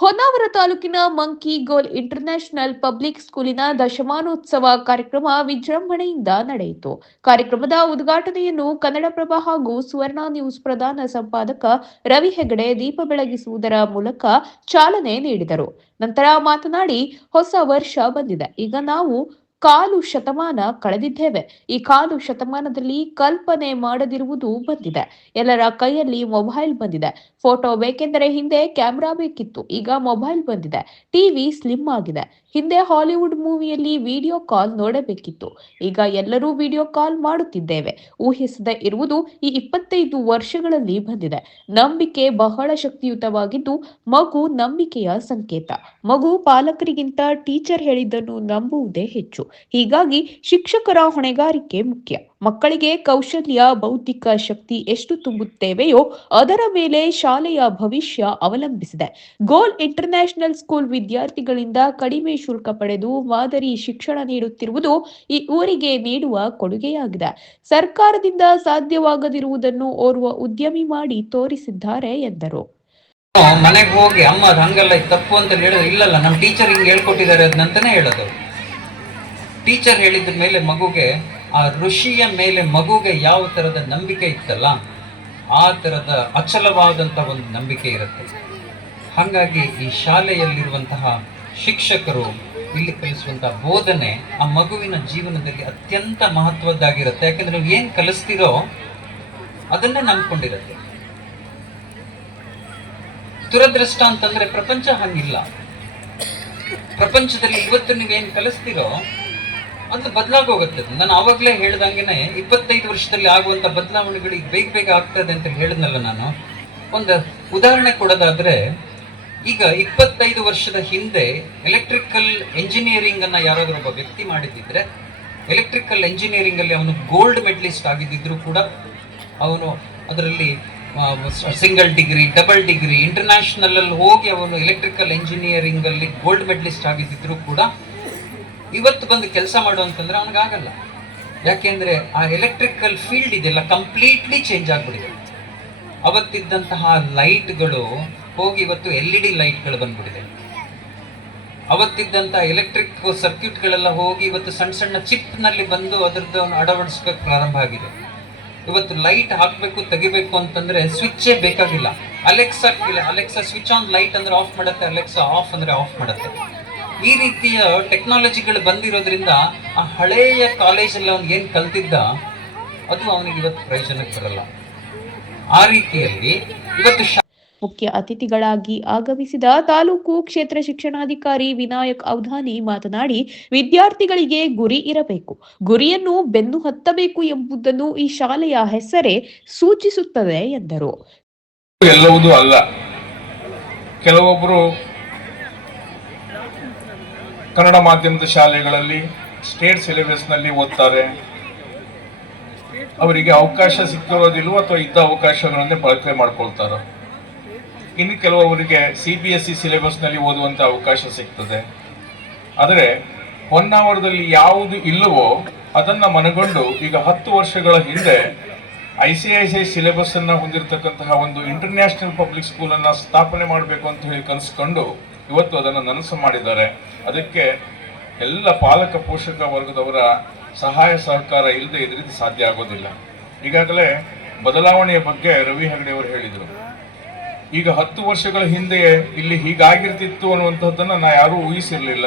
ಹೊನ್ನಾವರ ತಾಲೂಕಿನ ಮಂಕಿ ಗೋಲ್ international public ಸ್ಕೂಲಿನ ದಶಮಾನೋತ್ಸವ ಕಾರ್ಯಕ್ರಮ ವಿಜೃಂಭಣೆಯಿಂದ ನಡೆಯಿತು. ಕಾರ್ಯಕ್ರಮದ ಉದ್ಘಾಟನೆಯನ್ನು ಕನ್ನಡಪ್ರಭ ಹಾಗೂ ಸುವರ್ಣ ನ್ಯೂಸ್ ಪ್ರಧಾನ ಸಂಪಾದಕ ರವಿ ಹೆಗಡೆ ದೀಪ ಬೆಳಗಿಸುವುದರ ಮೂಲಕ ಚಾಲನೆ ನೀಡಿದರು. ನಂತರ ಮಾತನಾಡಿ, ಹೊಸ ವರ್ಷ ಬಂದಿದೆ. ಈಗ ನಾವು ಕಾಲು ಶತಮಾನ ಕಳೆದಿದ್ದೇವೆ. ಈ ಕಾಲು ಶತಮಾನದಲ್ಲಿ ಕಲ್ಪನೆ ಮಾಡದಿರುವುದು ಬಂದಿದೆ. ಎಲ್ಲರ ಕೈಯಲ್ಲಿ ಮೊಬೈಲ್ ಬಂದಿದೆ. ಫೋಟೋ ಬೇಕೆಂದರೆ ಹಿಂದೆ ಕ್ಯಾಮೆರಾ ಬೇಕಿತ್ತು, ಈಗ ಮೊಬೈಲ್ ಬಂದಿದೆ. ಟಿವಿ ಸ್ಲಿಮ್ ಆಗಿದೆ. ಹಿಂದೆ ಹಾಲಿವುಡ್ ಮೂವಿಯಲ್ಲಿ ವಿಡಿಯೋ ಕಾಲ್ ನೋಡಬೇಕಿತ್ತು, ಈಗ ಎಲ್ಲರೂ ವಿಡಿಯೋ ಕಾಲ್ ಮಾಡುತ್ತಿದ್ದೇವೆ. ಊಹಿಸದೇ ಇರುವುದು ಈ 25 ವರ್ಷಗಳಲ್ಲಿ ಬಂದಿದೆ. ನಂಬಿಕೆ ಬಹಳ ಶಕ್ತಿಯುತವಾಗಿದ್ದು, ಮಗು ನಂಬಿಕೆಯ ಸಂಕೇತ. ಮಗು ಪಾಲಕರಿಗಿಂತ ಟೀಚರ್ ಹೇಳಿದ್ದನ್ನು ನಂಬುವುದೇ ಹೆಚ್ಚು. ಹೀಗಾಗಿ ಶಿಕ್ಷಕರ ಹೊಣೆಗಾರಿಕೆ ಮುಖ್ಯ. ಮಕ್ಕಳಿಗೆ ಕೌಶಲ್ಯ, ಬೌದ್ಧಿಕ ಶಕ್ತಿ ಎಷ್ಟು ತುಂಬುತ್ತೇವೆಯೋ ಅದರ ಮೇಲೆ ಶಾಲೆಯ ಭವಿಷ್ಯ ಅವಲಂಬಿಸಿದೆ. ಗೋಲ್ ಇಂಟರ್ನ್ಯಾಷನಲ್ ಸ್ಕೂಲ್ ವಿದ್ಯಾರ್ಥಿಗಳಿಂದ ಕಡಿಮೆ ಶುಲ್ಕ ಪಡೆದು ಮಾದರಿ ಶಿಕ್ಷಣ ನೀಡುತ್ತಿರುವುದು ಈ ಊರಿಗೆ ನೀಡುವ ಕೊಡುಗೆಯಾಗಿದೆ. ಸರ್ಕಾರದಿಂದ ಸಾಧ್ಯವಾಗದಿರುವುದನ್ನು ಓರ್ವ ಉದ್ಯಮಿ ಮಾಡಿ ತೋರಿಸಿದ್ದಾರೆ ಎಂದರು. ಮನೆಗೆ ಹೋಗಿ ಅಮ್ಮ ಅದು ಹಂಗಲ್ಲ ತಪ್ಪು ಅಂತ ಹೇಳಿದ್ರೆ, ಇಲ್ಲಲ್ಲ ನಮ್ಮ ಟೀಚರ್ ಹಿಂಗೆ ಹೇಳ್ಕೊಟ್ಟಿದ್ದಾರೆ ಅದನ್ನಂತಾನೆ ಹೇಳೋದು. ಟೀಚರ್ ಹೇಳಿದ ಮೇಲೆ ಮಗುಗೆ, ಆ ಋಷಿಯ ಮೇಲೆ ಮಗುಗೆ ಯಾವ ತರದ ನಂಬಿಕೆ ಇತ್ತಲ್ಲ, ಆ ತರದ ಅಚಲವಾದಂಥ ಒಂದು ನಂಬಿಕೆ ಇರುತ್ತೆ. ಹಾಗಾಗಿ ಈ ಶಾಲೆಯಲ್ಲಿರುವಂತಹ ಶಿಕ್ಷಕರು ಇಲ್ಲಿ ಕಲಿಸುವಂತಹ ಬೋಧನೆ ಆ ಮಗುವಿನ ಜೀವನದಲ್ಲಿ ಅತ್ಯಂತ ಮಹತ್ವದ್ದಾಗಿರುತ್ತೆ. ಯಾಕಂದ್ರೆ ನೀವು ಏನು ಕಲಿಸ್ತೀರೋ ಅದನ್ನೇ ನಂಬ್ಕೊಂಡಿರುತ್ತೆ. ದುರದೃಷ್ಟ ಅಂತಂದ್ರೆ ಪ್ರಪಂಚ ಹಂಗಿಲ್ಲ. ಪ್ರಪಂಚದಲ್ಲಿ ಇವತ್ತು ನೀವೇನು ಕಲಿಸ್ತೀರೋ ಅದು ಬದಲಾಗೋಗುತ್ತೆ. ನಾನು ಆವಾಗಲೇ ಹೇಳ್ದಂಗೆನೆ 25 ವರ್ಷದಲ್ಲಿ ಆಗುವಂತ ಬದಲಾವಣೆಗಳು ಈಗ ಬೇಗ ಬೇಗ ಆಗ್ತದೆ ಅಂತ ಹೇಳಿದ್ನಲ್ಲ. ನಾನು ಒಂದು ಉದಾಹರಣೆ ಕೊಡೋದಾದ್ರೆ, ಈಗ 25 ವರ್ಷದ ಹಿಂದೆ ಎಲೆಕ್ಟ್ರಿಕಲ್ ಎಂಜಿನಿಯರಿಂಗ್ ಅನ್ನ ಯಾರಾದ್ರೂ ಒಬ್ಬ ವ್ಯಕ್ತಿ ಮಾಡಿದ್ದಿದ್ರೆ, ಎಲೆಕ್ಟ್ರಿಕಲ್ ಎಂಜಿನಿಯರಿಂಗ್ ಅಲ್ಲಿ ಅವನು ಗೋಲ್ಡ್ ಮೆಡಲಿಸ್ಟ್ ಆಗಿದ್ದಿದ್ರು ಕೂಡ, ಅವನು ಅದರಲ್ಲಿ single degree, double degree, international ಅಲ್ಲಿ ಹೋಗಿ ಅವನು ಎಲೆಕ್ಟ್ರಿಕಲ್ ಎಂಜಿನಿಯರಿಂಗ್ ಅಲ್ಲಿ ಗೋಲ್ಡ್ ಮೆಡಲಿಸ್ಟ್ ಆಗಿದ್ದಿದ್ರು ಕೂಡ ಇವತ್ತು ಬಂದು ಕೆಲಸ ಮಾಡು ಅಂತಂದ್ರೆ ಅವನಿಗಾಗಲ್ಲ. ಯಾಕೆಂದ್ರೆ ಆ ಎಲೆಕ್ಟ್ರಿಕಲ್ ಫೀಲ್ಡ್ ಇದೆಲ್ಲ ಕಂಪ್ಲೀಟ್ಲಿ ಚೇಂಜ್ ಆಗ್ಬಿಡಿದೆ. ಅವತ್ತಿದ್ದಂತಹ ಲೈಟ್ಗಳು ಹೋಗಿ ಇವತ್ತು LED ಲೈಟ್ಗಳು ಬಂದ್ಬಿಟ್ಟಿದೆ. ಅವತ್ತಿದ್ದಂತಹ ಎಲೆಕ್ಟ್ರಿಕ್ ಸರ್ಕ್ಯೂಟ್ಗಳೆಲ್ಲ ಹೋಗಿ ಇವತ್ತು ಸಣ್ಣ ಸಣ್ಣ ಚಿಪ್ ನಲ್ಲಿ ಬಂದು ಅದರದ್ದು ಅಳವಡಿಸ್ಬೇಕು ಪ್ರಾರಂಭ ಆಗಿದೆ. ಇವತ್ತು ಲೈಟ್ ಹಾಕ್ಬೇಕು ತೆಗಿಬೇಕು ಅಂತಂದ್ರೆ ಸ್ವಿಚ್ಚೇ ಬೇಕಾಗಿಲ್ಲ. ಅಲೆಕ್ಸಾ ಸ್ವಿಚ್ ಆನ್ ಲೈಟ್ ಅಂದ್ರೆ ಆಫ್ ಮಾಡುತ್ತೆ, ಅಲೆಕ್ಸಾ ಆಫ್ ಅಂದ್ರೆ ಆಫ್ ಮಾಡುತ್ತೆ. ಈ ರೀತಿಯ ಟೆಕ್ನಾಲಜಿಗಳು ಬಂದಿರೋದ್ರಿಂದ ಆ ಹಳೆಯ ಕಾಲೇಜಲ್ಲಿ ಅವ್ನು ಏನು ಕಲ್ತಿದ್ದ ಅದು ಅವನಿಗೆ ಇವತ್ತು ಪ್ರಯೋಜನಕ್ಕೆ ಬರಲ್ಲ. ಆ ರೀತಿಯಲ್ಲಿ ಇವತ್ತು ಮುಖ್ಯ ಅತಿಥಿಗಳಾಗಿ ಆಗಮಿಸಿದ ತಾಲೂಕು ಕ್ಷೇತ್ರ ಶಿಕ್ಷಣಾಧಿಕಾರಿ ವಿನಾಯಕ್ ಔಧಾನಿ ಮಾತನಾಡಿ, ವಿದ್ಯಾರ್ಥಿಗಳಿಗೆ ಗುರಿ ಇರಬೇಕು, ಗುರಿಯನ್ನು ಬೆನ್ನು ಹತ್ತಬೇಕು ಎಂಬುದನ್ನು ಈ ಶಾಲೆಯ ಹೆಸರೇ ಸೂಚಿಸುತ್ತದೆ ಎಂದರು. ಎಲ್ಲವುದೂ ಅಲ್ಲ, ಕೆಲವೊಬ್ಬರು ಕನ್ನಡ ಮಾಧ್ಯಮದ ಶಾಲೆಗಳಲ್ಲಿ ಸ್ಟೇಟ್ ಸಿಲೆಬಸ್ನಲ್ಲಿ ಓದ್ತಾರೆ, ಅವರಿಗೆ ಅವಕಾಶ ಸಿಕ್ಕಿರೋದಿಲ್ವೋ ಅಥವಾ ಇದ್ದ ಅವಕಾಶಗಳನ್ನೇ ಬಳಕೆ ಮಾಡ್ಕೊಳ್ತಾರೆ. ಇನ್ನು ಕೆಲವೊಬ್ಬರಿಗೆ CBSE ಸಿಲೆಬಸ್ನಲ್ಲಿ ಓದುವಂಥ ಅವಕಾಶ ಸಿಗ್ತದೆ. ಆದರೆ ಹೊನ್ನಾವರದಲ್ಲಿ ಯಾವುದು ಇಲ್ಲವೋ ಅದನ್ನು ಮನಗೊಂಡು ಈಗ 10 ವರ್ಷಗಳ ಹಿಂದೆ ICICI ಸಿಲೆಬಸ್ ಅನ್ನು ಹೊಂದಿರತಕ್ಕಂತಹ ಒಂದು ಇಂಟರ್ನ್ಯಾಷನಲ್ ಪಬ್ಲಿಕ್ ಸ್ಕೂಲನ್ನು ಸ್ಥಾಪನೆ ಮಾಡಬೇಕು ಅಂತ ಹೇಳಿ ಕನಸ್ಕೊಂಡು ಇವತ್ತು ಅದನ್ನು ನನಸು ಮಾಡಿದ್ದಾರೆ. ಅದಕ್ಕೆ ಎಲ್ಲ ಪಾಲಕ ಪೋಷಕ ವರ್ಗದವರ ಸಹಾಯ ಸಹಕಾರ ಇಲ್ಲದೆ ಇದರಿಂದ ಸಾಧ್ಯ ಆಗೋದಿಲ್ಲ. ಈಗಾಗಲೇ ಬದಲಾವಣೆಯ ಬಗ್ಗೆ ರವಿ ಹೆಗಡೆ ಅವರು ಹೇಳಿದರು. ಈಗ 10 ವರ್ಷಗಳ ಹಿಂದೆ ಇಲ್ಲಿ ಹೀಗಾಗಿರ್ತಿತ್ತು ಅನ್ನುವಂಥದ್ದನ್ನು ನಾ ಯಾರೂ ಊಹಿಸಿರಲಿಲ್ಲ.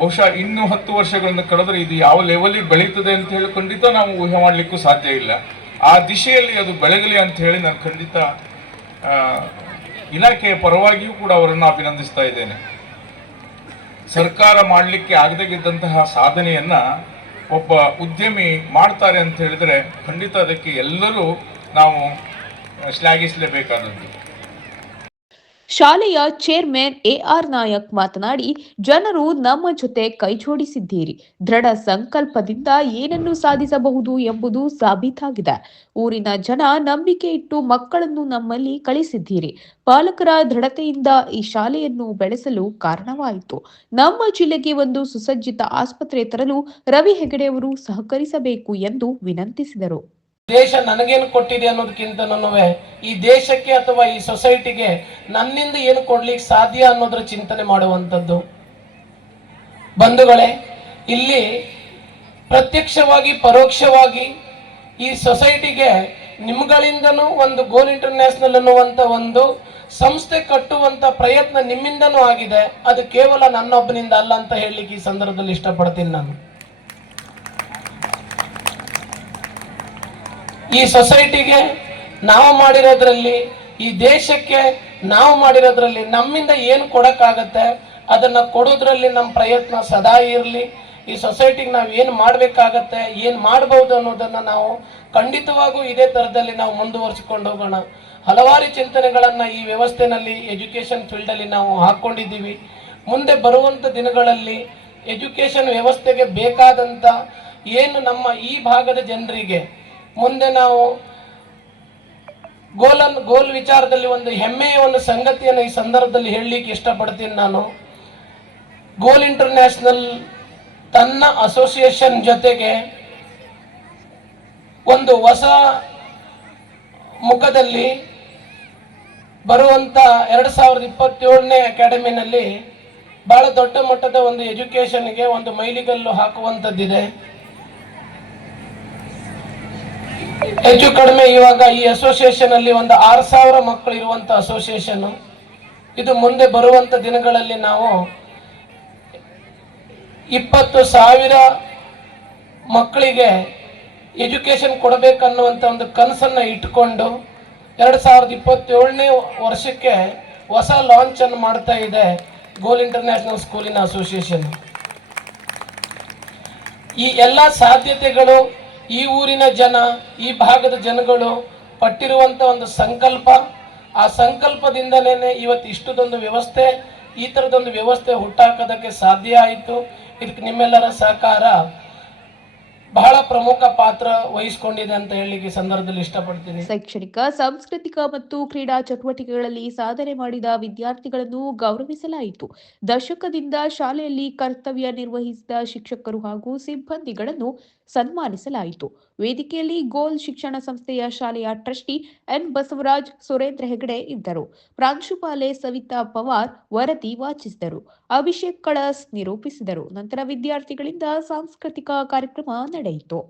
ಬಹುಶಃ ಇನ್ನೂ 10 ವರ್ಷಗಳನ್ನು ಕಳೆದ್ರೆ ಇದು ಯಾವ ಲೆವೆಲಿಗೆ ಬೆಳೀತದೆ ಅಂತ ಹೇಳಿ ಖಂಡಿತ ನಾವು ಊಹೆ ಮಾಡಲಿಕ್ಕೂ ಸಾಧ್ಯ ಇಲ್ಲ. ಆ ದಿಶೆಯಲ್ಲಿ ಅದು ಬೆಳಗಲಿ ಅಂತ ಹೇಳಿ ನಾನು ಖಂಡಿತ ಇಲಾಖೆಯ ಪರವಾಗಿಯೂ ಕೂಡ ಅವರನ್ನು ಅಭಿನಂದಿಸ್ತಾ ಇದ್ದೇನೆ. ಸರ್ಕಾರ ಮಾಡಲಿಕ್ಕೆ ಆಗದಾಗಿದ್ದಂತಹ ಸಾಧನೆಯನ್ನ ಒಬ್ಬ ಉದ್ಯಮಿ ಮಾಡ್ತಾರೆ ಅಂತ ಹೇಳಿದ್ರೆ ಖಂಡಿತ ಅದಕ್ಕೆ ಎಲ್ಲರೂ ನಾವು ಶ್ಲಾಘಿಸಲೇಬೇಕಾದದ್ದು. ಶಾಲೆಯ ಚೇರ್ಮನ್ AR ನಾಯಕ್ ಮಾತನಾಡಿ, ಜನರು ನಮ್ಮ ಜೊತೆ ಕೈಜೋಡಿಸಿದ್ದೀರಿ. ದೃಢ ಸಂಕಲ್ಪದಿಂದ ಏನನ್ನು ಸಾಧಿಸಬಹುದು ಎಂಬುದು ಸಾಬೀತಾಗಿದೆ. ಊರಿನ ಜನ ನಂಬಿಕೆ ಇಟ್ಟು ಮಕ್ಕಳನ್ನು ನಮ್ಮಲ್ಲಿ ಕಳಿಸಿದ್ದೀರಿ. ಪಾಲಕರ ದೃಢತೆಯಿಂದ ಈ ಶಾಲೆಯನ್ನು ಬೆಳೆಸಲು ಕಾರಣವಾಯಿತು. ನಮ್ಮ ಜಿಲ್ಲೆಗೆ ಒಂದು ಸುಸಜ್ಜಿತ ಆಸ್ಪತ್ರೆ ತರಲು ರವಿ ಹೆಗಡೆ ಅವರು ಸಹಕರಿಸಬೇಕು ಎಂದು ವಿನಂತಿಸಿದರು. ದೇಶ ನನಗೇನು ಕೊಟ್ಟಿದೆ ಅನ್ನೋದಕ್ಕಿಂತನೂ ಈ ದೇಶಕ್ಕೆ ಅಥವಾ ಈ ಸೊಸೈಟಿಗೆ ನನ್ನಿಂದ ಏನು ಕೊಡ್ಲಿಕ್ಕೆ ಸಾಧ್ಯ ಅನ್ನೋದ್ರ ಚಿಂತನೆ ಮಾಡುವಂಥದ್ದು. ಬಂಧುಗಳೇ, ಇಲ್ಲಿ ಪ್ರತ್ಯಕ್ಷವಾಗಿ ಪರೋಕ್ಷವಾಗಿ ಈ ಸೊಸೈಟಿಗೆ ನಿಮ್ಗಳಿಂದನೂ ಒಂದು ಗೋಲ್ ಇಂಟರ್ನ್ಯಾಷನಲ್ ಅನ್ನುವಂಥ ಒಂದು ಸಂಸ್ಥೆ ಕಟ್ಟುವಂತ ಪ್ರಯತ್ನ ನಿಮ್ಮಿಂದನೂ ಆಗಿದೆ. ಅದು ಕೇವಲ ನನ್ನೊಬ್ಬನಿಂದ ಅಲ್ಲ ಅಂತ ಹೇಳಲಿಕ್ಕೆ ಈ ಸಂದರ್ಭದಲ್ಲಿ ಇಷ್ಟಪಡ್ತೀನಿ. ನಾನು ಈ ಸೊಸೈಟಿಗೆ ನಾವು ಮಾಡಿರೋದ್ರಲ್ಲಿ, ಈ ದೇಶಕ್ಕೆ ನಾವು ಮಾಡಿರೋದ್ರಲ್ಲಿ ನಮ್ಮಿಂದ ಏನು ಕೊಡಕ್ಕಾಗತ್ತೆ ಅದನ್ನ ಕೊಡೋದ್ರಲ್ಲಿ ನಮ್ಮ ಪ್ರಯತ್ನ ಸದಾ ಇರಲಿ. ಈ ಸೊಸೈಟಿಗೆ ನಾವು ಏನು ಮಾಡಬೇಕಾಗತ್ತೆ, ಏನು ಮಾಡಬಹುದು ಅನ್ನೋದನ್ನ ನಾವು ಖಂಡಿತವಾಗೂ ಇದೇ ತರದಲ್ಲಿ ನಾವು ಮುಂದುವರಿಸಿಕೊಂಡು ಹೋಗೋಣ. ಹಲವಾರು ಚಿಂತನೆಗಳನ್ನ ಈ ವ್ಯವಸ್ಥೆನಲ್ಲಿ ಎಜುಕೇಶನ್ ಫೀಲ್ಡಲ್ಲಿ ನಾವು ಹಾಕ್ಕೊಂಡಿದ್ದೀವಿ. ಮುಂದೆ ಬರುವಂಥ ದಿನಗಳಲ್ಲಿ ಎಜುಕೇಶನ್ ವ್ಯವಸ್ಥೆಗೆ ಬೇಕಾದಂಥ ಏನು ನಮ್ಮ ಈ ಭಾಗದ ಜನರಿಗೆ ಮುಂದೆ ನಾವು ಗೋಲ್ ವಿಚಾರದಲ್ಲಿ ಒಂದು ಹೆಮ್ಮೆಯ ಒಂದು ಸಂಗತಿಯನ್ನು ಈ ಸಂದರ್ಭದಲ್ಲಿ ಹೇಳಲಿಕ್ಕೆ ಇಷ್ಟಪಡ್ತೀನಿ. ನಾನು ಗೋಲ್ ಇಂಟರ್ನ್ಯಾಷನಲ್ ತನ್ನ ಅಸೋಸಿಯೇಷನ್ ಜೊತೆಗೆ ಒಂದು ಹೊಸ ಮುಖದಲ್ಲಿ ಬರುವಂತ 2027ನೇ ಅಕಾಡೆಮಿನಲ್ಲಿ ಬಹಳ ದೊಡ್ಡ ಮಟ್ಟದ ಒಂದು ಎಜುಕೇಶನ್ಗೆ ಒಂದು ಮೈಲಿಗಲ್ಲು ಹಾಕುವಂಥದ್ದಿದೆ. ಹೆಚ್ಚು ಕಡಿಮೆ ಇವಾಗ ಈ ಅಸೋಸಿಯೇಷನ್ ಅಲ್ಲಿ ಒಂದು 6,000 ಮಕ್ಕಳು ಇರುವಂತ ಅಸೋಸಿಯೇಷನ್. ಇದು ಮುಂದೆ ಬರುವಂತ ದಿನಗಳಲ್ಲಿ ನಾವು 20,000 ಮಕ್ಕಳಿಗೆ ಎಜುಕೇಶನ್ ಕೊಡಬೇಕನ್ನುವಂತ ಒಂದು ಕನಸನ್ನ ಇಟ್ಕೊಂಡು 2027ನೇ ವರ್ಷಕ್ಕೆ ಹೊಸ ಲಾಂಚ್ ಅನ್ನು ಮಾಡ್ತಾ ಇದೆ ಗೋಲ್ ಇಂಟರ್ನ್ಯಾಷನಲ್ ಸ್ಕೂಲಿನ ಅಸೋಸಿಯೇಷನ್. ಈ ಎಲ್ಲ ಸಾಧ್ಯತೆಗಳು ಈ ಊರಿನ ಜನ, ಈ ಭಾಗದ ಜನಗಳು ಪಟ್ಟಿರುವಂತ ಒಂದು ಸಂಕಲ್ಪ, ಆ ಸಂಕಲ್ಪದಿಂದಲೇ ಇವತ್ತು ಇಷ್ಟದೊಂದು ವ್ಯವಸ್ಥೆ, ಈ ತರದೊಂದು ವ್ಯವಸ್ಥೆ ಹುಟ್ಟಾಕೋದಕ್ಕೆ ಸಾಧ್ಯ ಆಯಿತು. ಇದಕ್ಕೆ ನಿಮ್ಮೆಲ್ಲರ ಸಹಕಾರ ಬಹಳ ಪ್ರಮುಖ ಪಾತ್ರ ವಹಿಸಿಕೊಂಡಿದೆ ಅಂತ ಹೇಳಲಿಕ್ಕೆ ಸಂದರ್ಭದಲ್ಲಿ ಇಷ್ಟಪಡ್ತೀನಿ. ಶೈಕ್ಷಣಿಕ, ಸಾಂಸ್ಕೃತಿಕ ಮತ್ತು ಕ್ರೀಡಾ ಚಟುವಟಿಕೆಗಳಲ್ಲಿ ಸಾಧನೆ ಮಾಡಿದ ವಿದ್ಯಾರ್ಥಿಗಳನ್ನು ಗೌರವಿಸಲಾಯಿತು. ದಶಕದಿಂದ ಶಾಲೆಯಲ್ಲಿ ಕರ್ತವ್ಯ ನಿರ್ವಹಿಸಿದ ಶಿಕ್ಷಕರು ಹಾಗೂ ಸಿಬ್ಬಂದಿಗಳನ್ನು ಸನ್ಮಾನಿಸಲಾಯಿತು. ವೇದಿಕೆಯಲ್ಲಿ ಗೋಲ್ ಶಿಕ್ಷಣ ಸಂಸ್ಥೆಯ ಶಾಲೆಯ ಟ್ರಸ್ಟಿ ಎನ್ ಬಸವರಾಜ್, ಸುರೇಂದ್ರ ಹೆಗಡೆ ಇದ್ದರು. ಪ್ರಾಂಶುಪಾಲೆ ಸವಿತಾ ಪವಾರ್ ವರದಿ ವಾಚಿಸಿದರು. ಅಭಿಷೇಕ್ ಕಳಸ್ ನಿರೂಪಿಸಿದರು. ನಂತರ ವಿದ್ಯಾರ್ಥಿಗಳಿಂದ ಸಾಂಸ್ಕೃತಿಕ ಕಾರ್ಯಕ್ರಮ ನಡೆಯಿತು.